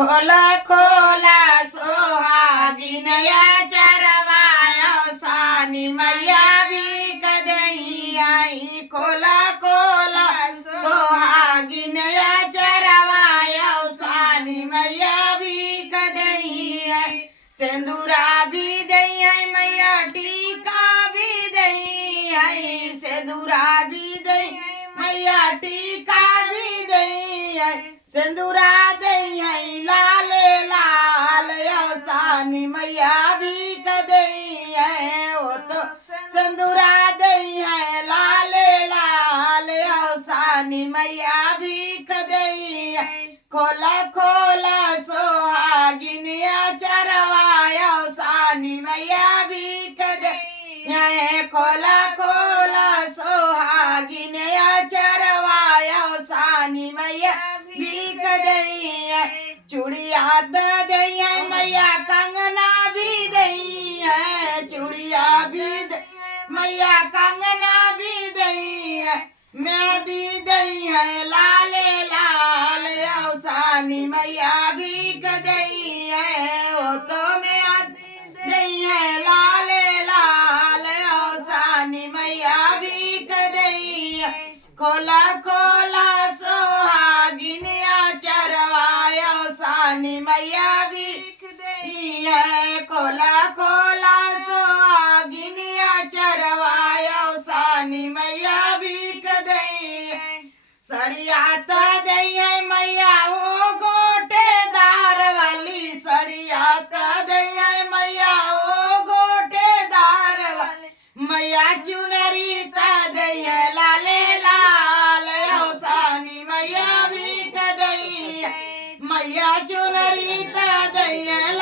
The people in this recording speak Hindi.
खोला खोला सोहागिनया चरवायो सानी मैया भी कदई आई। खोला खोला सोहागिनया चरवायो सानी मैया भी कदई आई। सिंदूरा भी दई आई मैया टीका भी दई आई। सिंदूरा भी दई मैया टीका भी दई आई। सिंदूरा दई आई लाले लाल सानी मैया भी कदई है। वो तो सिंदूरा दई है लाले लाल सानी मैया भी कदई है। खोला खोला सोहागिनिया चरवायो सानी मैया भी कदई है। खोला खोला सोहागिनिया चरवायो सानी मैया भी कदई है। चूड़िया दई है मैया कंगना भी दई है। चूड़िया भी मैया कंगना भी दई है। मेहंदी दई है लाले लाल सानी मैया भी कदई है। वो तो मेहंदी दई है लाले लाल सानी मैया भी कदई है। खोला खोला सोहागिनिया चरवायो सानी मैया भी कदई है। खोला खोला सोहागिनिया चरवायो सानी मैया भी कदई है। सड़िया त दई है मैया वो गोटेदार वाली। सड़िया त दई है मैया वो गोटेदार वाली। मैया चुनरी त दई है लाले लाल सानी मैया भी कदई है। मैया चुनरी त दई है